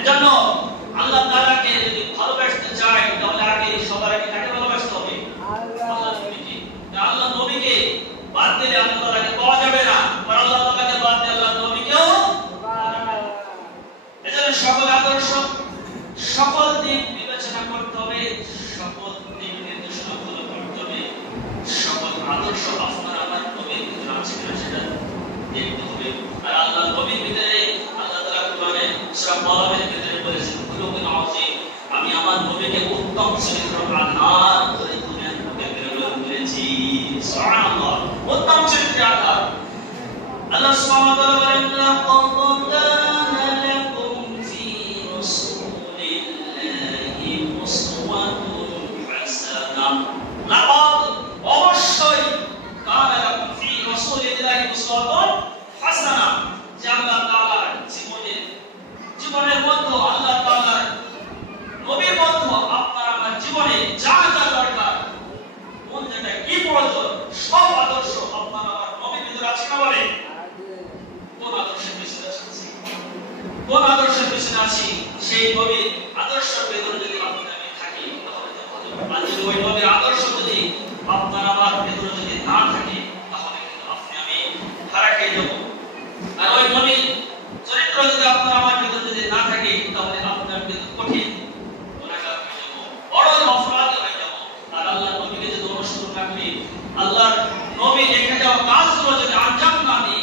এজন্য আল্লাহ তাআলাকে যদি ভালোবাসতে চাই তাহলে আগে সবার আগে কাকে ভালোবাসতে হবে? আল্লাহ নবীকে। আল্লাহ নবীকে বাদ দিলে আল্লাহ তাআলাকে পাওয়া যাবে না, আর আল্লাহ তাআলাকে বাদ দিলে আল্লাহ নবীকেও পাওয়া যাবে না। এজন্য সকল আদর্শ, সকল দিক বিবেচনা করতে হবে, সকল দিক নির্দেশনা ফলো করতে হবে, সকল আদর্শ আপনার আমার নবীর ভিতরে আছে কিনা সেটা দেখতে হবে। আর আল্লাহ নবীর ভিতরে আল্লাহ তাআলা কোরআনে সূরা মারিয়ামের ভিতরে বলেছেন, খুলুকুন আযীম, আমি আমার নবীকে উত্তম চরিত্র আধার করে দুনিয়ার বুকে প্রেরণ করেছি। সুবহানাল্লাহ, উত্তম চরিত্র আধার। আল্লাহ সুবহানাহু ওয়া তাআলা বলেন, লাকাদ কানা লাকুম ফি রাসূলিল্লাহি উসওয়াতুন হাসানাহ। লাকাদ অবশ্যই কানা লাকুম ফি রাসূলিল্লাহি উসওয়াতুন হাসানাহ, যে আল্লাহ তাআলার জীবনের মধ্যে আল্লাহ তাআলার নবীর মধ্যে আপনার আমার জীবনে যা যা দরকার, কোন জায়গায় কি প্রয়োজন, সব আদর্শ আপনার আমার নবীর ভিতরে আছে না? বলে কোন আদর্শের পিছনে আছি, কোন আদর্শের পিছনে আছি, সেই নবীর আদর্শের ভিতরে যদি আপনি আমি থাকি তাহলে তো ভালো। আর যদি ওই নবীর আদর্শ যদি আপনার আমার ভিতরে যদি না থাকে তাহলে কিন্তু আপনি আমি হারা খেয়ে যাব। আর ওই নবীর চরিত্র যদি আপনার আমার ভিতরে যদি না থাকে তাহলে আপনার ভিতরে কঠিন গুনাহগার হয়ে যাব, বড় অপরাধী হয়ে যাব। আর আল্লাহ নবীকে যদি অনুসরণ না করি, আল্লাহর নবী রেখে যাওয়া কাজগুলো যদি আঞ্জাম না দিই,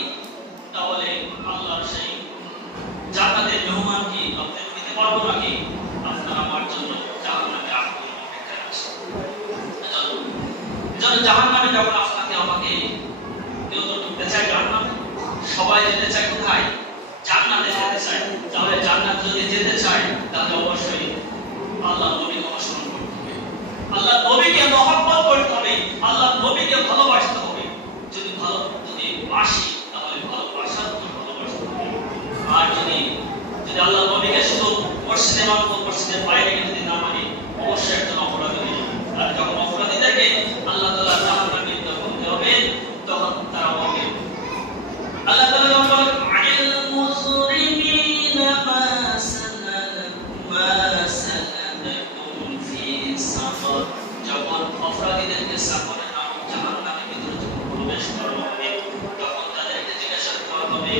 তাহলে আল্লাহর সেই জান্নাতের মেহমান কি আপনি পেতে পারবো নাকি? আপনার আমার জন্য জাহান্নামে আগুন অপেক্ষায় আছে। এজন্য জাহান্নামে যখন আপনাকে আমাকে কেউ তো ঢুকতে চায় জাহান্নামে, সবাই যেতে চায় কোথায়? জান্নাতে যেতে চায়। তাহলে জান্নাতে যদি যেতে চায় তাহলে অবশ্যই আল্লাহ নবীকে অনুসরণ করতে হবে, আল্লাহ নবীকে মহব্বত করতে হবে, আল্লাহ নবীকে ভালোবাসতে হবে। যদি বাসি তাহলে ভালোবাসার তো ভালোবাসতে হবে। আর যদি আল্লাহ নবীকে শুধু মসজিদে মানব, মসজিদের বাইরে যদি না মানি, অবশ্যই একজন অপরাধী হয়ে যাবে। আর যখন অপরাধীদেরকে আল্লাহ তাআলা জাহান্নামে যখন দেবে তখন তারা বলবে, আল্লাহ তাআলা যখন বলেন আনিল মুসরিমিনা মা সালাকুম ফি সাফর, যখন অপরাধীদেরকে সাফরের নামক জাহান্নামের ভিতরে যখন প্রবেশ করানো হবে তখন তাদেরকে জিজ্ঞাসা করা হবে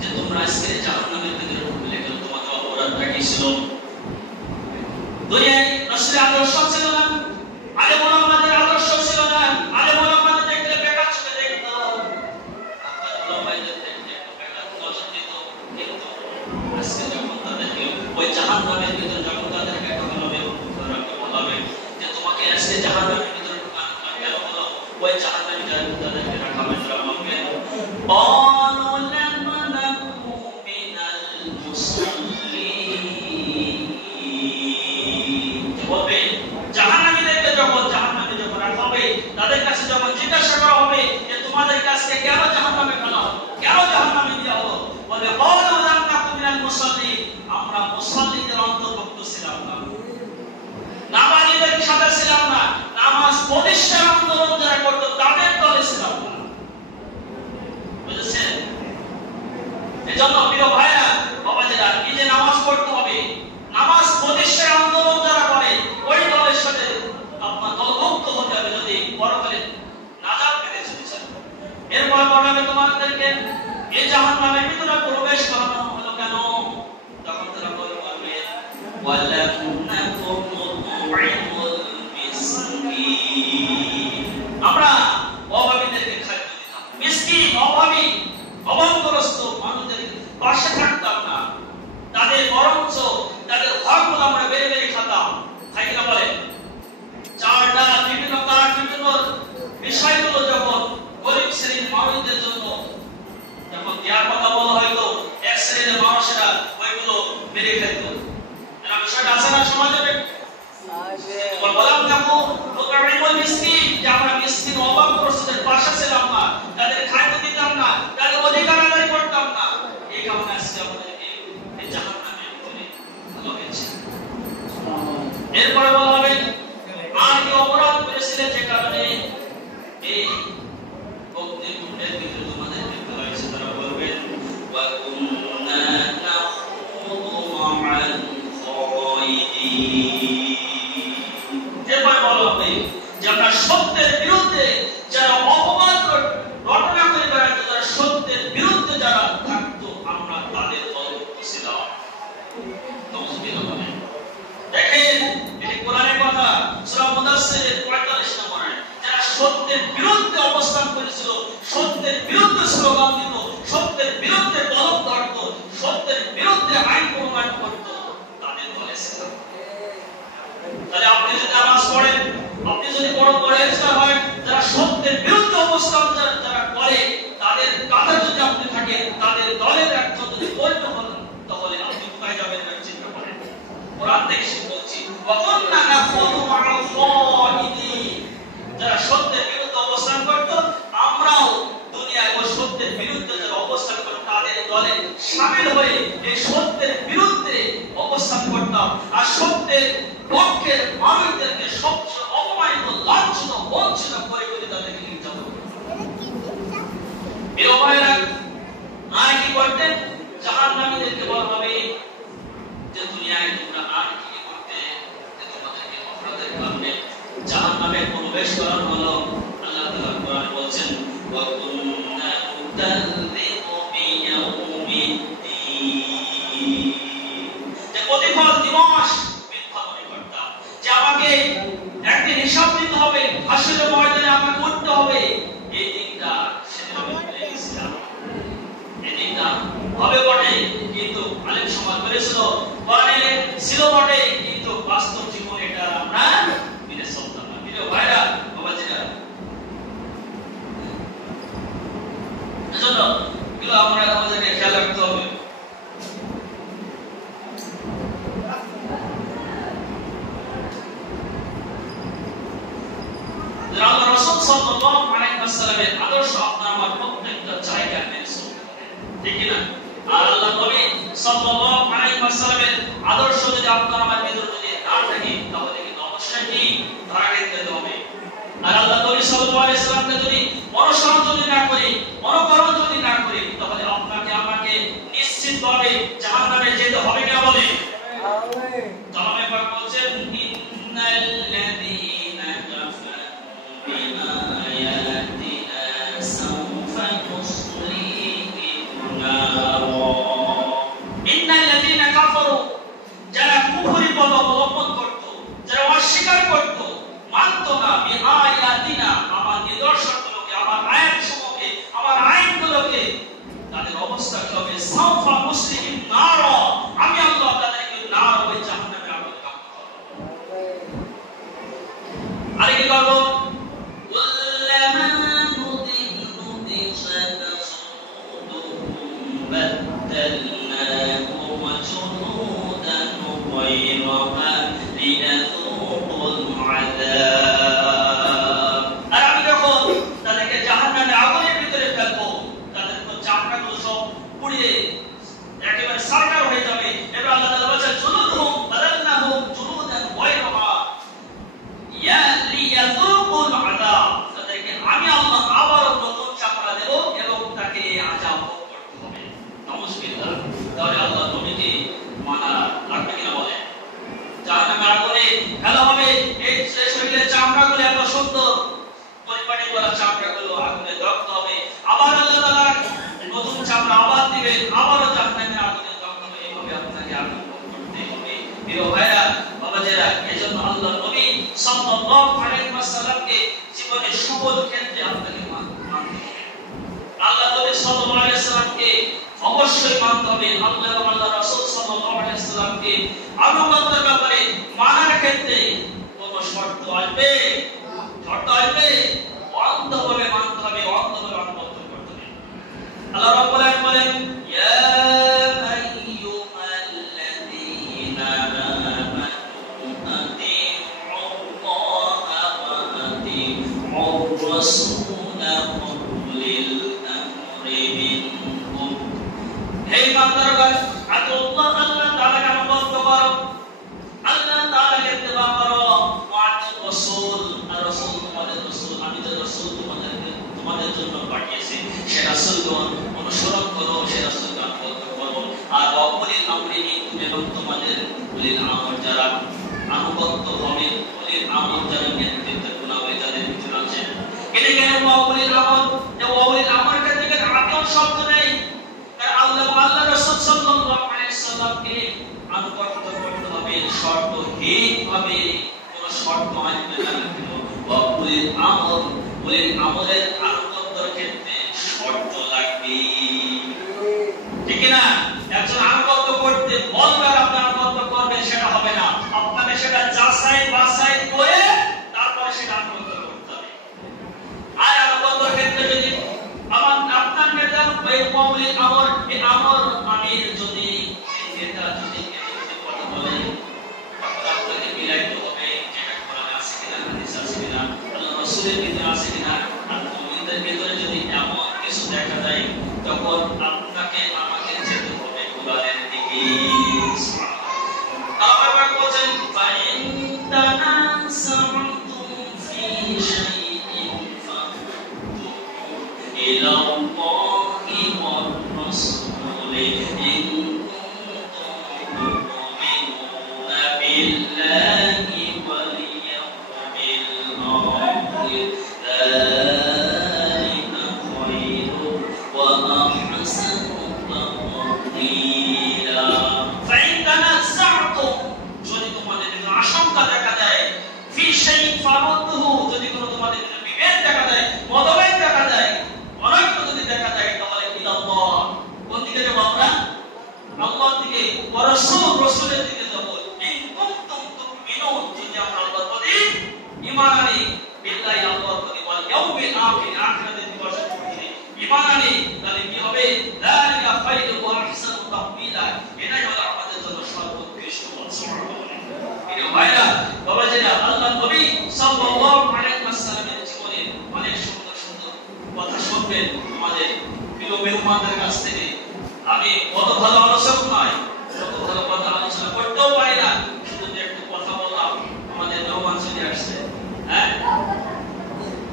যে তোমরা আজকে জাহান্নামের ভিতরে ঢুকলে কেন? তোমাদের অপরাধটা কি ছিল? দুনিয়ায় রাসূলের আদর্শ ছিল না, আলেম ওলামাদের আদর্শ ছিল না। আলেম ওলামাদের দেখলে বেকার চোখে দেখতো, আজকে যখন তাদেরকে ওই জাহান্নামের ভিতরে যখন তাদেরকে ঢোকানো হবে, বলাবে যে তোমাকে আজকে জাহান্নামের ভিতরে ঢোকানো কেন হলো? ওই জাহান্নামে তাদেরকে রাখা হবে আমাকে قالوا لم نكن من المصلين। বলবে জাহান্নামীদেরকে যখন রাখা হবে, তাদের কাছে যখন জিজ্ঞাসা করা হবে যে তোমাদের কাছে কেন জাহান্নামে ফেলা হলো, কেন জাহান্নামে দেওয়া হলো, বলবে قالوا لم نكن من المصلين, আমরা মুসাল্লিদের অন্তর্ভুক্ত ছিলাম না, নামাজীদের সাথে ছিলাম না, নামাজ প্রতিষ্ঠার আন্দোলন যারা করতো তাদের দলে ছিলাম না। বুঝেছেন? এজন্য প্রিয় ভাইরা বাবাজিরা, নিজে নামাজ পড়তে হবে। নামাজ প্রতিষ্ঠার আন্দোলন যারা করে ওই দলের সাথে আপনার দলভুক্ত হতে হবে যদি পরকালে নাজাত পেতে চান। এরপর বলবে তোমাদেরকে এই জাহান্নামের ভিতরে প্রবেশ করানো হলো কেন? তখন তারা বলবে ওয়ালাম নাকুম নুত'ইমুল মিসকিন, আমরা অভাবীদেরকে খাদ্য দিতাম। মিসকিন, অভাবী, অভাবগ্রস্ত মানুষদের পাশে থাকতাম না, তাদের বরঞ্চ তাদের হকগুলো আমরা বেড়ে বেড়ে খেতাম। তাই কিনা বলে? চাল ডাল বিভিন্ন বিষয়গুলো যখন গরিব শ্রেণীর মানুষদের জন্য যখন দেওয়ার কথা বলা হয়তো, এক শ্রেণীর মানুষেরা ওইগুলো বেড়ে খেত। বিষয়টা আছে না সমাজে? বললাম দেখো মিসকিন, যে আমরা মিসকিন অভাবগ্রস্তদের পাশে ছিলাম না, তাদের খাদ্য দিতাম না, তাদের অধিকার আদায় করতাম না। এই কারণে আজকে আমাদেরকে এই জাহান্নামের ভিতরে ফেলা হয়েছে। এরপরে বলা হবে আর কি অপরাধ করেছিলেন যে কারণে এই অগ্নিকুণ্ডের ভিতরে তোমাদেরকে ফেলা হয়েছে? তারা বলবেন ওয়া কুননা নাখুদু মা'আল খায়িদিন। এরপর বলা হবে যে আমরা সত্যের বিরুদ্ধে যারা অপবাদ রটনা করে বেড়াতো, যারা সত্যের বিরুদ্ধে যারা থাকতো, আমরা তাদের দলে ছিলাম। দেখেন এই কোরআনের কথা, সূরা মুদাসসিরের 45 নম্বর আয়াত। যারা সত্যের বিরুদ্ধে অবস্থান করেছিল, সত্যের বিরুদ্ধে স্লোগান দিত, সত্যের বিরুদ্ধে কলম ধরত, সত্যের বিরুদ্ধে আইন প্রমাণ করত, তাদের দলে ছিলাম। তাহলে আপনি যদি নামাজ পড়েন, আপনি যদি বড় পরেজগার হয়, যারা সত্যের বিরুদ্ধে অবস্থান যারা করে, তাদের কাতারে যদি আপনি থাকেন, তাদের দলের একজন যদি পরিণত হন, তাহলে আপনি কোথায় যাবেন চিন্তা করেন। কোরআন থেকে বলছি, ওয়াকুন্না নাকুনু মা'আল খায়িদিন। যারা সত্যের বিরুদ্ধে অবস্থান করত, আমরাও দুনিয়ায় ওই সত্যের বিরুদ্ধে যারা অবস্থান করত, তাদের দলে শামিল হয়ে এই সত্যের বিরুদ্ধে অবস্থান করতাম। আর সত্যের পক্ষের মানুষদেরকে সবচেয়ে অপমানিত, লাঞ্ছিত, বঞ্চিত করে করে তাদেরকে নির্যাতন করতাম। আর কি করতেন? জাহান্নামীদেরকে বলা হবে যে দুনিয়ায় তোমরা আর কি করতে, যে তোমাদেরকে অপরাধের কারণে জাহান্নামে প্রবেশ করানো হলো। আল্লাহ তাআলা কোরআনে বলছেন, ওয়া কুন্না নুকাল্লিবু বিয়াউমিদ্দিন, যে প্রতিফল দিবস মিথ্যা মনে করতাম, যে আমাকে একদিন হিসাব দিতে হবে, হাসরের ময়দানে আমাকে উঠতে হবে। এই দিনটা সেদিন আমি ভুলে গেছিলাম। এই দিনটা হবে বটে, কিন্তু আলেম সমাজ বলেছিল, কোরআনে ছিল বটে, কিন্তু বাস্তব জীবনে এটা আমরা মেনে চলতাম না। প্রিয় ভাইরা, বাবাজিরা, এজন্য এগুলো আমাদেরকে খেয়াল রাখতে হবে। আল্লাহ রাসূল সাল্লাল্লাহু আলাইহি ওয়াসাল্লামের আদর্শ আপনার আমার প্রত্যেকটা জায়গায় মেনে চলতে হবে, ঠিক কি না? আর আল্লাহ নবী সাল্লাল্লাহু আলাইহি ওয়াসাল্লামের আদর্শ যদি আপনার আমার ভিতরে যদি না থাকে, তাহলে কিন্তু অবশ্যই কি ধরা খেতে হবে। আর আল্লাহ নবী সাল্লাল্লাহু আলাইহি ওয়াসাল্লামকে যদি অনুসরণ যদি না করি, অনুকরণ যদি না করি, তাহলে আপনাকে আমাকে নিশ্চিতভাবে জাহান্নামে যেতে হবে। কি হবে? আমিন। কালামে পাক বলছেন, ইন্নাল্লাযীনা কাফারু বিআয়াতিনা সাওফা নুসলিহিম নার। ইন্নাল্লাযীনা কাফারু, যারা কুফরি পথ অবলম্বন করত, যারা অস্বীকার করত, মানত না, বিআয়াতিনা, আমার নিদর্শনগুলোকে, আমার আয়াতসমূহকে, আমার আইনগুলোকে, তাদের অবস্থা কি হবে? সাওফা নুসলিহিম নার, আমি আল্লাহ তাদেরকে নার ওই জাহান্নামে আগুনে রাখব। আর কি করব? কুল্লামা নুদিকু বিসাতাসুদুহুম বাদদালনাহুম জুনুদান গায়রাহা লিয়াযুকুল আযাব। আর আমি যখন তাদেরকে জাহান্নামে আগুনের ভিতরে ফেলবো, তাদের চামড়াগুলো সব পুড়িয়ে একেবারে সারকার হয়ে যাবে। এবার আল্লাহ তাআলা বলেন, জুনুদুহুম বাদালনাহুম জুনুদান গায়রাহা লিয়াযুকুল আযাব। তাদেরকে আমি আল্লাহ আবার নতুন চামড়া দেব এবং তাকে আযাব ভোগ করতে হবে। নাউযুবিল্লাহ। তাহলে আল্লাহ নবীকে মানা লাগবে কিনা বলেন? জাহান্নামে আগুনে ফেলা হবে, এই শরীরের চামড়াগুলো এত সুন্দর পরিপাটি করা চামড়াগুলো আগুনে দগ্ধ হবে। আবার আল্লাহ তাআলা নতুন চামড়া আবার দিবেন, আবারও জাহান্নামে আগুনে দগ্ধ হবে। এইভাবে আপনাকে আগুন ভোগ করতে হবে। প্রিয় ভাইরা, বাবাজিরা, এজন্য আল্লাহ নবী সাল্লাল্লাহু আলাইহি ওয়াসাল্লামকে জীবনের সকল ক্ষেত্রে আপনাকে মানতে হবে। আল্লাহ নবী সাল্লাল্লাহু আলাইহি ওয়াসাল্লামকে অবশ্যই মানতে হবে। আল্লাহ এবং আল্লাহ রাসূল সাল্লাল্লাহু আলাইহি ওয়াসাল্লামকে আনুগত্যের ব্যাপারে মানার ক্ষেত্রে কোন শর্ত আসবে? শর্ত আসবে? অন্ধভাবে মানতে হবে, অন্ধভাবে আনুগত্য করতে হবে। আল্লাহ রাব্বুল আলামিন বলেন, ইয়া আইয়ুহাল্লাযীনা আমানু আতিউল্লাহা ওয়া আতিউর রাসূলা ওয়া উলিল আমরি মিনকুম। হে ইমানদারগণ, আতিউল্লাহ, আল্লাহ তাআলাকে আনুগত্য করো, আল্লাহ তাআলাকে ইত্তেবা করো, ওয়া আতিউর রাসূল, আর রাসূল তোমাদের তোমাদের উলিল আমর যারা আনুগত্য হবে, উলিল আমর যারা নেতৃত্ব গুণাবে তাদের ভিতরে আছে। এখানে কেন উলিল আমর, উলিল আমরের ক্ষেত্রে আদম শব্দ নেই, কারণ আল্লাহ রাসূল সাল্লাল্লাহু আলাইহি সাল্লামকে আনুগত্য করতে হবে শর্তহীনভাবে, কোন শর্ত মানবে না। উলিল আমর, উলিল আমরের আনুগত্যের ক্ষেত্রে শর্ত লাগবে, ঠিক না? একজন আনুগত্য করতে বলবে আপনি আনুগত্য করবেন, সেটা হবে না। আপনাকে সেটা যাচাই বাছাই করে তারপরে সেটা আনুগত্য করতে হবে। আর আনুগত্যের ক্ষেত্রে যদি আপনার নেতা এই উলিল আমর, এই আমর আমির যদি নেতা যদি কথা বলে, আপনাকে মিলাইতে হবে যেটা কোরআনে আছে কিনা, হাদিসে আছে কিনা, আল্লাহ রাসূলের ভিতরে আছে কিনা। আর মুমিনদের ভিতরে যদি এমন কিছু দেখা যায়, তখন আপনাকে আমাকে যেতে হবে কোরআনের দিকে। আবার বলেন ফাইন তানাসামতুম ফি শাইইন ফারুদ্দুহু ইলাল্লাহি ওয়ার রাসূলি ইন কুনতুম তু'মিনুনা বিল্লাহি ওয়াল ইয়াউমিল আখির যালিকা খায়রুন ওয়া আহসানু তা'ওয়ীলা। ফাইন তানাসামতুম, যদি তোমাদের ভিতরে আশঙ্কা দেখা দেয়, ফি শাইইন ফারুদ্দুহু, যদি কোনো তোমাদের ভিতরে বিভেদ দেখা দেয়, মতভেদ দেখা দেয়, অনৈক্য যদি দেখা দেয়, তাহলে ইলাল্লাহ, কোন দিকে যাব আমরা? আল্লাহর দিকে, ওয়া রাসূল, রাসূলের দিকে যাব। ইন কুনতুম তু'মিনুন, যদি আমরা আল্লাহর প্রতি ঈমান আনি, বিল্লাহি, আল্লাহর প্রতি, ওয়াল ইয়াউমিল আখির, আখিরাতের দিবসের প্রতি ঈমান আনি, তাহলে কি হবে? যালিকা খায়রুন ওয়া আহসানু তা'ওয়ীলা, এটাই হলো আমাদের জন্য সর্বোৎকৃষ্ট পথ। প্রিয় ভাইরা, বাবাজিরা, আল্লাহর নবী সাল্লাল্লাহু আলাইহি ওয়াসাল্লামের জীবনে অনেক সুন্দর সুন্দর কথা শুনবেন আমাদের প্রিয় মেহমানদের কাছ থেকে। আমি কত ভালো আলোচক নয়, কত ভালো কথা আলোচনা করতেও পারি না, শুধু যে একটু কথা বললাম, আমাদের মেহমান চলে আসছে। হ্যাঁ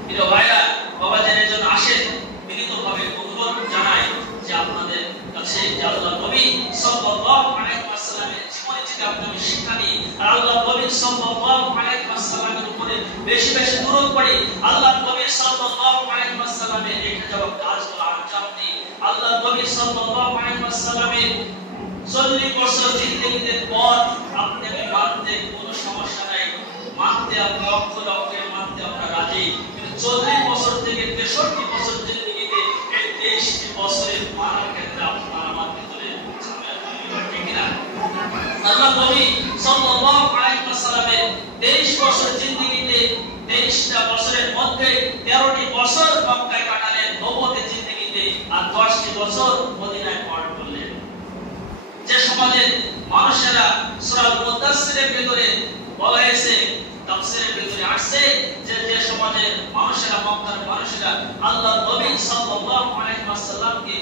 প্রিয় ভাইরা, বাবাজির জন্য আসেন, বিনীতভাবে অনুরোধ জানাই যে আপনাদের কাছে যে আল্লাহর নবী সাল্লাল্লাহু আলাইহি ওয়াসাল্লামের জীবনে যদি আপনি শিক্ষা নিই, আর আল্লাহর নবী সাল্লাল্লাহু আলাইহি ওয়াসাল্লামের উপরে বেশি বেশি দরুদ পড়ি, আল্লাহর নবী সাল্লাল্লাহু আলাইহি ওয়াসাল্লামের রেখে যাওয়া কাজগুলো আঞ্জাম দিই, আল্লাহর নবী সাল্লাল্লাহু আলাইহি ওয়াসাল্লামের 40 বছর জিন্দেগির পর আপনাকে মানতে কোনো সমস্যা নাই, মানতে আপনি অক্ষরে অক্ষরে মানতে আপনারা রাজি। কিন্তু 40 বছর থেকে 63 বছর জিন্দেগিতে এই 23টি বছরের মানার ক্ষেত্রে আপনার আমার ভিতরে ঝামেলা তৈরি হয়, ঠিক না? আল্লাহর নবী সাল্লাল্লাহু আলাইহি ওয়াসাল্লামের 23 বছর জিন্দেগিতে 23টা বছরের মধ্যে 13টি বছর মক্কায় কাটালেন নবুয়তের জিন্দেগিতে, আর 10টি বছর মদিনায় পার করলেন। যে সমাজের মানুষেরা সূরা মুদাসসিরের ভিতরে বলা হয়েছে, তাফসীরের ভিতরে আসছে যে যে সমাজের মানুষেরা, মক্কার মানুষেরা আল্লাহর নবী সাল্লাল্লাহু আলাইহি ওয়াসাল্লামকে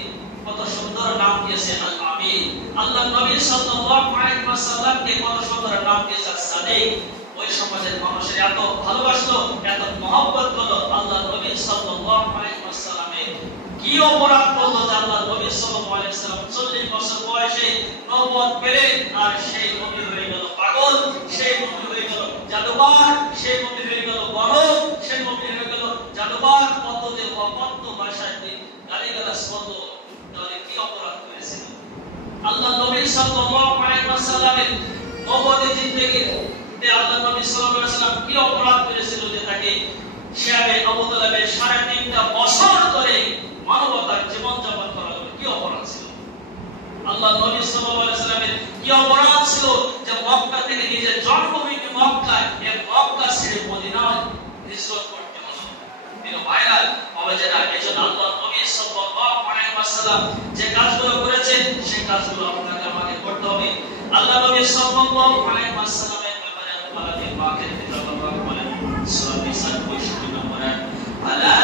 কত সুন্দর নাম দিয়েছে আল আমিন, আল্লাহর নবী সাল্লাল্লাহু আলাইহি ওয়াসাল্লামকে কত সুন্দর নাম দিয়েছে সাদিক। ওই সমাজের মানুষের এত ভালোবাসলো, এত মহব্বত করলো আল্লাহর নবী সাল্লাল্লাহু আলাইহি ওয়াসাল্লামের কি অপরাধ করলো যে আল্লাহর নবী সাল্লাল্লাহু আলাইহি ওয়াসাল্লাম 40 বছর বয়সে নবুয়ত পেলেন, আর সেই নবী হয়ে গেল পাগল, সেই নবী হয়ে গেল জাদুকর, সেই নবী হয়ে গেল গণক, সেই নবী হয়ে গেল জাদুকর, পদ্মদের অপদ্য ভাষায় গালিগালাজ করলো। তাহলে কি অপরাধ করেছিল? আল্লাহর নবী সাল্লাল্লাহু আলাইহি ওয়াসাল্লামের নবুয়তের জিন্দেগিতে আল্লাহর নবী সাল্লাল্লাহু আলাইহি ওয়াসাল্লাম কি অপরাধ করেছিল যে তাকে শিয়াবে আবু তালেবের 3.5 বছর ধরে মানবতার জীবন যাপন করা হলো? কি অপরাধ ছিল? আল্লাহর নবী সাল্লাল্লাহু আলাইহি ওয়াসাল্লামের কি অপরাধ ছিল যে মক্কা থেকে নিজের জন্মভূমি মক্কায়, এই মক্কা ছেড়ে মদিনায় হিজরত করতে হলো? প্রিয় ভাইরা, বাবাজিরা, এজন্য আল্লাহর নবী সাল্লাল্লাহু আলাইহি ওয়াসাল্লাম যে কাজগুলো করেছেন সেই কাজগুলো আপনাকে আমাকে করতে হবে। আল্লাহর নবী সাল্লাল্লাহু আলাইহি ওয়াসাল্লামের ব্যাপারে আল্লাহ পাকের কিতাব আল্লাহ বলেন, সূরা নিসা 65 নম্বর আয়াত, আলা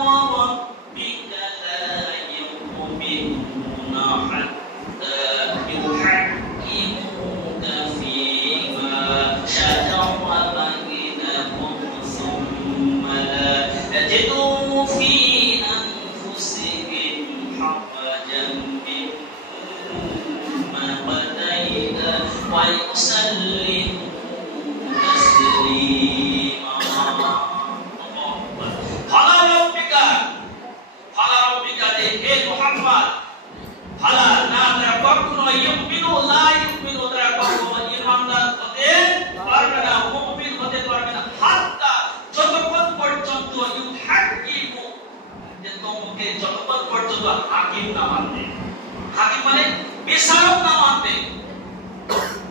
ওয়া রাব্বিকা লা ইউমিনুনা হাত্তা ইউহাক্কিমুকা ফীমা শাজারা বাইনাহুম সুম্মা লা ইয়াজিদু ফী আনফুসিহিম হারাজান মিম্মা قضيت ويسلموا تسليما فلا ربك হে মুহাম্মদ ফালা না তারা কখনো ইউমিনু লা ইউমিনু তারা কখনো ঈমানদার হতে পারবে না, মুমিন হতে পারবে না হাত্তা যতক্ষণ পর্যন্ত ইউহাক্কিমু যে তোমাকে যতক্ষণ পর্যন্ত হাকিম না মানবে, হাকিম মানে বিচারক না মানবে,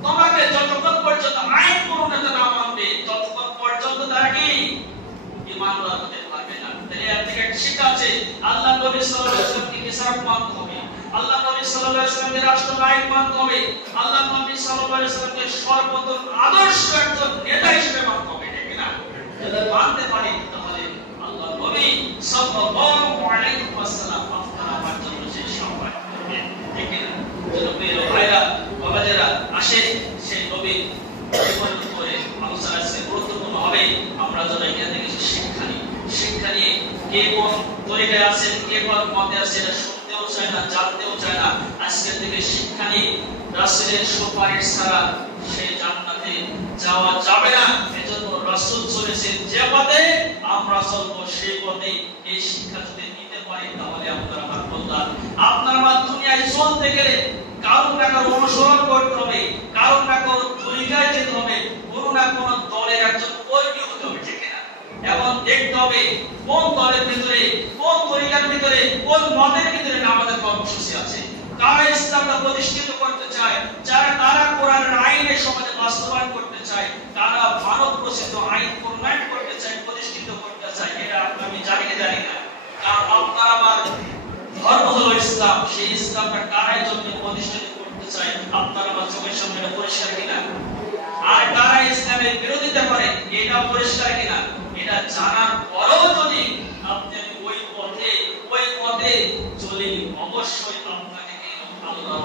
তোমাকে যতক্ষণ পর্যন্ত আইন প্রণেতা না মানবে ততক্ষণ পর্যন্ত তারা কি ঈমানদার হতে পারবে না। তাহলে এর থেকে একটা শিক্ষা আছে, আল্লাহ নবী সাল্লাল্লাহু আলাইহি ওয়াসাল্লামকে বিচারক মানতে হবে, আল্লাহ নবী সাল্লাল্লাহু আলাইহি ওয়াসাল্লামকে রাষ্ট্রনায়ক মানতে হবে, আল্লাহ নবী সাল্লাল্লাহু আলাইহি ওয়াসাল্লামকে সর্বপ্রথম আদর্শ একজন নেতা হিসেবে মানতে হবে, ঠিক না? যদি মানতে পারি তাহলে আল্লাহ নবী সাল্লাল্লাহু আলাইহি ওয়াসাল্লাম আপনার আমার জন্য যে সম্মান করবেন, ঠিক না? যদি প্রিয় ভাইরা বাবাজেরা আসে সেই নবী জীবন করে আলোচনা আজকে গুরুত্বপূর্ণ হবে। আমরা যেন এখান থেকে কিছু শিক্ষা নিয়ে কে কোন তরিকায় আছেন, কে কোন মতে আছেন এটা শুনতেও চায় না, জানতেও চায় না। আজকে থেকে শিক্ষা নিয়ে রাসূলের সুপারিশ ছাড়া সেই জান্নাতে যাওয়া যাবে না। এজন্য রাসূল চলেছেন যে পথে আমরা চলবো সেই পথে। এই শিক্ষা যদি নিতে পারি তাহলে আপনারা আমার বললাম আপনার আমার দুনিয়ায় চলতে গেলে কারণ না কারণ অনুসরণ করতে হবে, কারণ না কারণ তরিকায় যেতে হবে, কোনো না কোনো দলের একজন কর্মী হতে হবে, ঠিক না? এবং দেখতে হবে কোন দলের ভিতরে, কোন তরিকার ভিতরে, কোন মতের ভিতরে আমাদের কর্মসূচি আছে, কারা ইসলামকে প্রতিষ্ঠিত করতে চায়, তারা কোরআনের আইনের সমাজে বাস্তবায়ন করতে চায়, তারা মানব রচিত আইন প্রণয়ন করতে চায়, প্রতিষ্ঠিত করতে চায়। এটা আমি জানি না, কারণ আপনার আমার ধর্ম হলো ইসলাম, সেই ইসলামটা কারাই জন্য প্রতিষ্ঠিত করতে চায় আপনার আমার চোখের সামনে এটা পরিষ্কার কিনা? আর কারা ইসলামের বিরোধিতা করে এটা পরিষ্কার কিনা? এটা জানার পরেও যদি আপনি ওই পথে চলে অবশ্যই আপনাকে আল্লাহ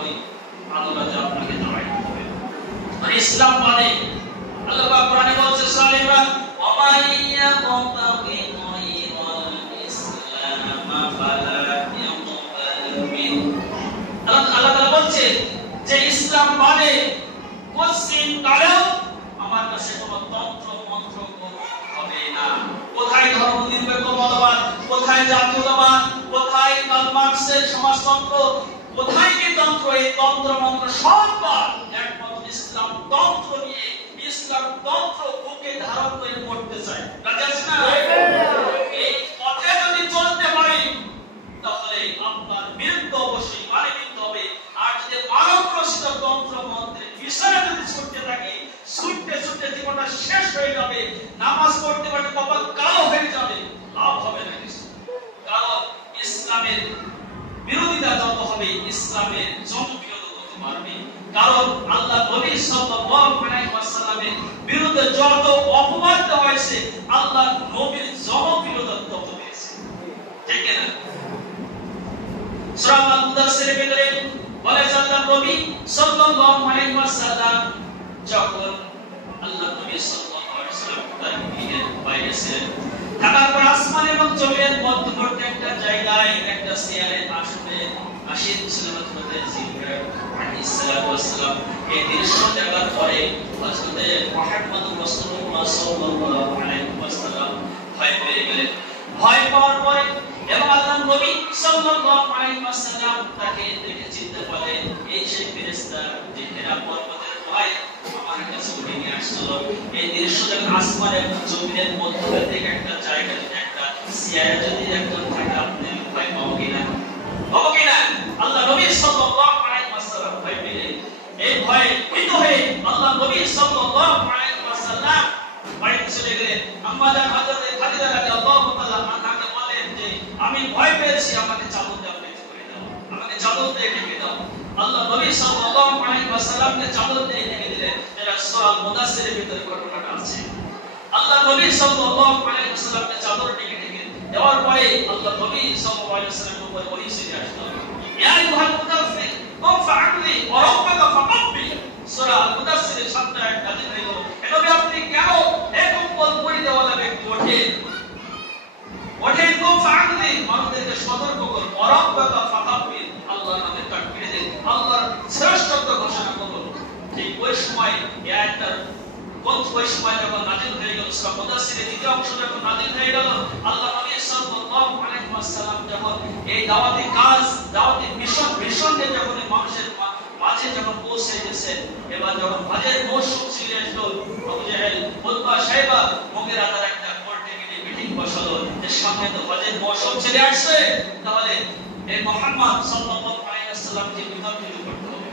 আপনাকে দাঁড়াইতে হবে। আর ইসলাম মানে আল্লাহ পাক কোরআনে বলছে সূরা ইমরান ওয়া মাইয়া ইয়াতাবি গায়রাল ইসলাম ফালা ইয়াকবালু মিন। আল্লাহ তাআলা বলছে যে ইসলাম মানে পশ্চিম কালেও আমার কাছে কোনো তন্ত্র মন্ত্র হবে না। কোথায় ধর্ম নিরপেক্ষ মতবাদ, কোথায় জাতীয়তাবাদ, কোথায় কার্ল মার্কসের সমাজতন্ত্র, কোথায় কি তন্ত্র, এই তন্ত্র মন্ত্র সব বাদ, একমাত্র ইসলাম তন্ত্র নিয়ে ইসলাম তন্ত্র বুকে ধারণ করে পড়তে চায়। রাজি আছেন না? এই পথে যদি চলতে পারি তাহলে আপনার বিরুদ্ধে অবশ্যই মানে নিতে হবে। আর যদি মানব রচিত তন্ত্র মন্ত্রের বিষয়ে যদি ছুটতে থাকি, ছুটতে জীবনটা শেষ হয়ে যাবে, নামাজ পড়তে পড়তে কপাল কালো হয়ে যাবে, লাভ হবে না কিছু। কারণ ইসলামের বিরোধিতা যত হবে ইসলামের জনপ্রিয়তা তত বাড়বে। কারণ আল্লাহ নবী সাল্লাল্লাহু আলাইহি ওয়াসাল্লামের বিরুদ্ধে যত অপবাদ দেওয়া হয়েছে আল্লাহ নবীর জনপ্রিয়তা তত বেড়েছে, ঠিক না? সূরা আল-মুদাসসিরের ভিতরে বলে আল্লাহ নবী সাল্লাল্লাহু আলাইহি ওয়াসাল্লাম যখন আল্লাহ নবী সাল্লাল্লাহু আলাইহি ওয়াসাল্লাম তার গৃহের বাইরে ছিলেন, থাকার পর আসমান এবং জমিনের মধ্যবর্তী একটা জায়গায় একটা চেয়ারে আসনে আসীন ছিলেন হযরত জিবরাইল আলাইহিস সালাম। এই দৃশ্য দেখার পরে হযরত মুহাম্মদুর রাসূলুল্লাহ সাল্লাল্লাহু আলাইহি ওয়াসাল্লাম ভয় পেয়ে গেলেন। ভয় পাওয়ার পরে এবং আল্লাহ নবী সাল্লাল্লাহু আলাইহি ওয়াসাল্লাম তাকে দেখে চিনতে পারলেন এই সেই ফেরেশতা যে হেরা পর্বতের ভয় আমার কাছে উঠে নিয়ে আসছিল। এই দৃশ্য যখন আসমান এবং জমিনের মধ্যবর্তী একটা জায়গা, একটা চেয়ারে যদি একজন থাকে আপনি ভয় পাবো কিনা? আল্লাহ নবী সাল্লাল্লাহু আলাইহি ওয়াসাল্লাম ভয় পেলেন। এই ভয়ে ভীত হয়ে আল্লাহ নবী সাল্লাল্লাহু আলাইহি ওয়াসাল্লাম বাড়িতে চলে গেলেন। আম্মা জান হযরত খাদিজা রাদিয়াল্লাহু তাআলা আনহাকে বলেন যে আমি ভয় পেয়েছি, আমাকে চাদর দিয়ে আপনি করে দাও, আমাকে চাদর দিয়ে ঢেকে দাও। আল্লাহ নবী সাল্লাল্লাহু আলাইহি ওয়াসাল্লামকে চাদর দিয়ে ঢেকে দিলেন। এটা সূরা আল-মুদাসসিরের ভিতরে ঘটনাটা আছে। আল্লাহ নবী সাল্লাল্লাহু আলাইহি ওয়াসাল্লামকে চাদর ঢেকে দেওয়ার পরে আল্লাহ নবী সাল্লাল্লাহু আলাইহি ওয়াসাল্লামের উপর ওহী এসে আসলো। ইয়া আইয়ুহাল মুদাসসির কুম ফাআকলি ওয়া রাব্বাকা ফাকাব্বির। সূরা আল-মুদাসসিরের 7টা আয়াত নাযিল হয়ে গেল। নবী আপনি কেন এরকম পরি দেওয়ালা ব্যক্তি ওঠেন কুম ফাআকলি, মানুষদেরকে সতর্ক করুন, ওয়া রাব্বাকা ফাকাব্বির, আল্লাহর নামে তাকবীর দেন, আল্লাহর শ্রেষ্ঠত্ব ঘোষণা করুন। যে ওই সময় এই আয়াতটার ওই সময় যখন নাযিল হয়ে গেল, সূরা মুদাসসিরের দ্বিতীয় অংশ যখন নাযিল হয়ে গেল, আল্লাহ নবী সাল্লাল্লাহু আলাইহি ওয়াসাল্লাম যখন এই দাওয়াতি কাজ, দাওয়াতি মিশনে যখন মানুষের মাঝে যখন পৌঁছে গেছেন, এবার যখন হজের মৌসুম চলে আসলো, আবু জাহেল, উতবা, শাইবা, মুগীরা তার একটা কোর্টে গিয়ে মিটিং বসালো যে সামনে তো হজের মৌসুম চলে আসছে, তাহলে এই মুহাম্মদ সাল্লাল্লাহু আলাইহি ওয়াসাল্লামকে বিতর্কিত করতে হবে।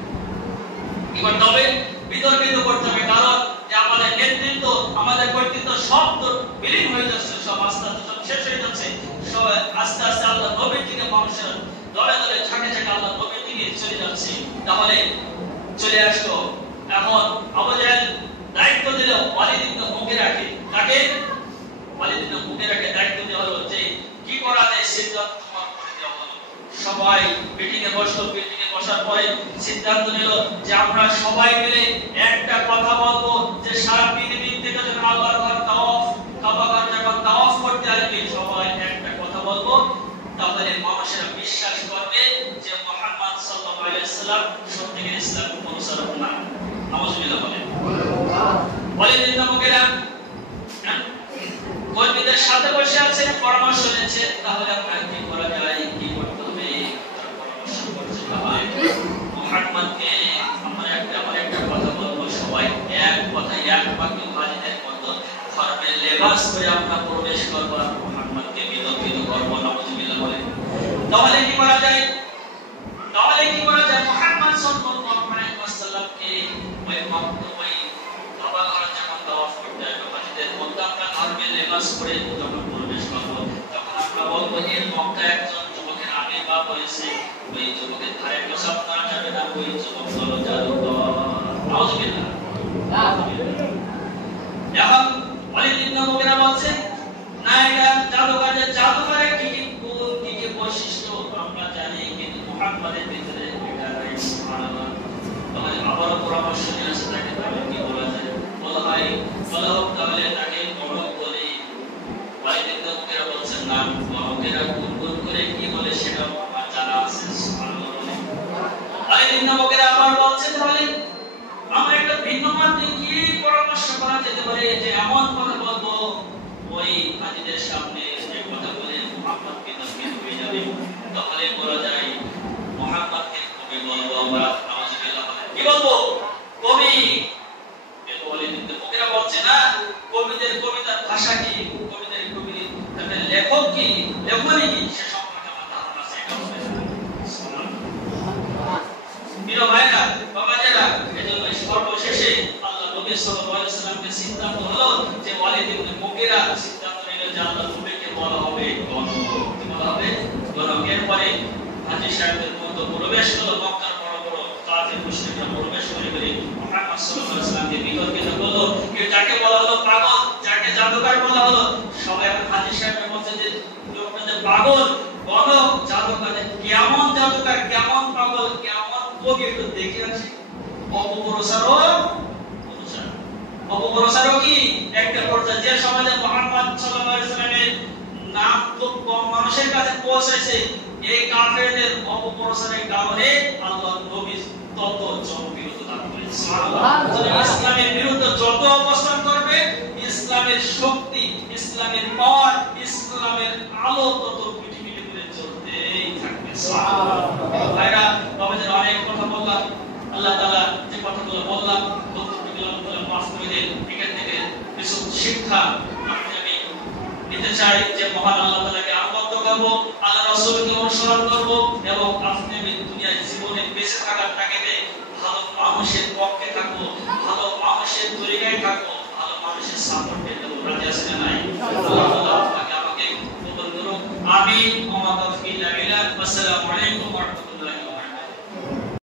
কি করতে হবে? বিতর্কিত করতে হবে। কারণ যে আমাদের নেতৃত্ব, আমাদের কর্তৃত্ব সব তো বিলীন হয়ে যাচ্ছে, সব আস্তে আস্তে সব শেষ হয়ে যাচ্ছে, সব আস্তে আস্তে আল্লাহ নবীর দিকে মানুষের দলে দলে ঝাঁকে ঝাঁকে আল্লাহ নবীর দিকে চলে যাচ্ছে। তাহলে চলে আসলো এখন আবু জাহেল দায়িত্ব দিল ওয়ালিদ ইবনে মুগীরাকে। তাকে ওয়ালিদ ইবনে মুগীরাকে দায়িত্ব দেওয়া হলো যে কি করা যায় সিদ্ধান্ত তোমার করে দেওয়া হলো। সবাই মিটিং এ বসলো। মিটিং এ বসার পরে সিদ্ধান্ত নিল যে আমরা সবাই মিলে একটা কথা বলবো যে সারা পৃথিবী থেকে যখন আল্লাহর ঘর তাওয়াফ, কাবা ঘর যখন তাওয়াফ করতে আসবে, সবাই একটা কথা বলবো, তাহলে মানুষেরা বিশ্বাস করবে যে মুহাম্মদ সাল্লাল্লাহু আলাইহি ওয়াসাল্লাম সত্যিকার ইসলামের অনুসারক না। নাউযুবিল্লাহ বলেন। ওয়ালিদ ইবনে মুগীরা কর্মীদের সাথে বসে আছেন, পরামর্শ নিচ্ছেন তাহলে আমরা কি করা যায়, কি করতে হবে, পরামর্শ করছে। তাহলে মুহাম্মদকে আমরা একটা কথা বলবো, সবাই এক কথা এক বাক্যে হাজিদের মতো ধর্মের লেবাস পরে আমরা প্রবেশ করব আর মুহাম্মদকে বিতর্কিত করব। নাউযুবিল্লাহ বলেন। তাহলে কি করা যায়? মুহাম্মদ সাল্লাল্লাহু আলাইহি ওয়াসাল্লামকে ওই কাবা ঘর যখন তাওয়াফ করতে আসবে, হাজিদের মধ্যে আমরা ধর্মের লেবাস পরে যখন প্রবেশ করব, তখন আমরা বলবো যে মক্কা একজন যুবকের আবির্ভাব হয়েছে, ওই যুবকের ধারে প্রসাব করা যাবে না, ওই যুবক হলো জাদুকর। নাউযুবিল্লাহ। এখন ওয়ালিদ ইবনে মুগীরা বলছে না, এটা জাদুকরের কি কি বৈশিষ্ট্য আমরা জানি, কিন্তু মুহাম্মাদের ভিতরে এটা নাই। সুবহানাল্লাহ। তাহলে আবারও পরামর্শ নিয়েছে তাকে, তাহলে কি বলা যায়? বলা হোক তাহলে তাকে বড় করে। ওয়ালিদ ইবনে মুগীরা বলছেন না, বড়কেরা গুনগুন করে কি বলে সেটা আমার জানা আছে। সুবহানাল্লাহ। ওয়ালিদ ইবনে মুগীরা আবার বলছে তাহলে আমরা একটা ভিন্ন মাধ্যমে কি পরামর্শ করা যেতে পারে, যে এমন কথা বলবো ওই হাজিদের সামনে যে কথা বলে মুহাম্মদকে তাসবিহ হয়ে যাবে। তাহলে বলা যায় মুহাম্মদকে কবি বলবো আমরা। নাউযুবিল্লাহ। কি বলবো? কবি। কিন্তু ওয়ালিদ ইবনে মুগীরা বলছে না, কবিদের কবিতার ভাষা কি, কবিদের কবি তাহলে লেখক কি, লেখনী কি, সে সম্পর্কে আমার ধারণা আছে। এটা হবে সুবহানাল্লাহ। প্রিয় ভাইরা, বাবাজেরা, এজন্য সর্বশেষে আল্লাহ নবী সাল্লাল্লাহু আলাইহি ওয়াসাল্লামকে সিদ্ধান্ত হলো যে ওয়ালিদ ইবনে মুগীরা সিদ্ধান্ত নিল যে আল্লাহ নবীকে বলা হবে গণক। কি বলা হবে? গণক। এরপরে হাজী সাহেবদের মতো প্রবেশ হলো, মক্কার বড় বড় কাফির মুশরিকরা প্রবেশ করে মুহাম্মদ সাল্লাল্লাহু আলাইহি ওয়াসাল্লামকে বিতর্কিত করলো। কেউ যাকে বলা হলো পাগল, যাকে জাদুকর বলা হলো, সবাই এখন হাজী সাহেবরা বলছে যে লোকটা যে পাগল, গণক, জাদুকর, কেমন জাদুকর, কেমন পাগল, কেমন কবি, একটু দেখে আসি। অপপ্রচারও কি একটা পর্যায়ে, যে সমাজে মুহাম্মদ সাল্লাল্লাহু আলাইহি ওয়াসাল্লামের নাম খুব কম মানুষের কাছে পৌঁছেছে, এই কাফেরদের অপপ্রচারের কারণে আল্লাহ নবী তত জনপ্রিয়তা লাভ করেছে। সুবহানাল্লাহ। ইসলামের বিরুদ্ধে যত অবস্থান করবে, ইসলামের শক্তি, ইসলামের পাওয়ার, ইসলামের আলো তত পৃথিবীতে ঘুরে চলতেই থাকবে। সুবহানাল্লাহ। ভাইরা, বাবাদের অনেক কথা বললাম, আল্লাহ তাআলা যে কথাগুলো বললাম বক্তব্যগুলো আল্লাহ মাফ করে দেন। এখান থেকে কিছু শিক্ষা আমি নিতে চাই যে মহান আল্লাহ তাআলাকে আনুগত্য করব, আল্লাহ রাসূলকে অনুসরণ করব এবং আপনি দুনিয়ার জীবনে বেঁচে থাকার তাগিদে ভালো মানুষের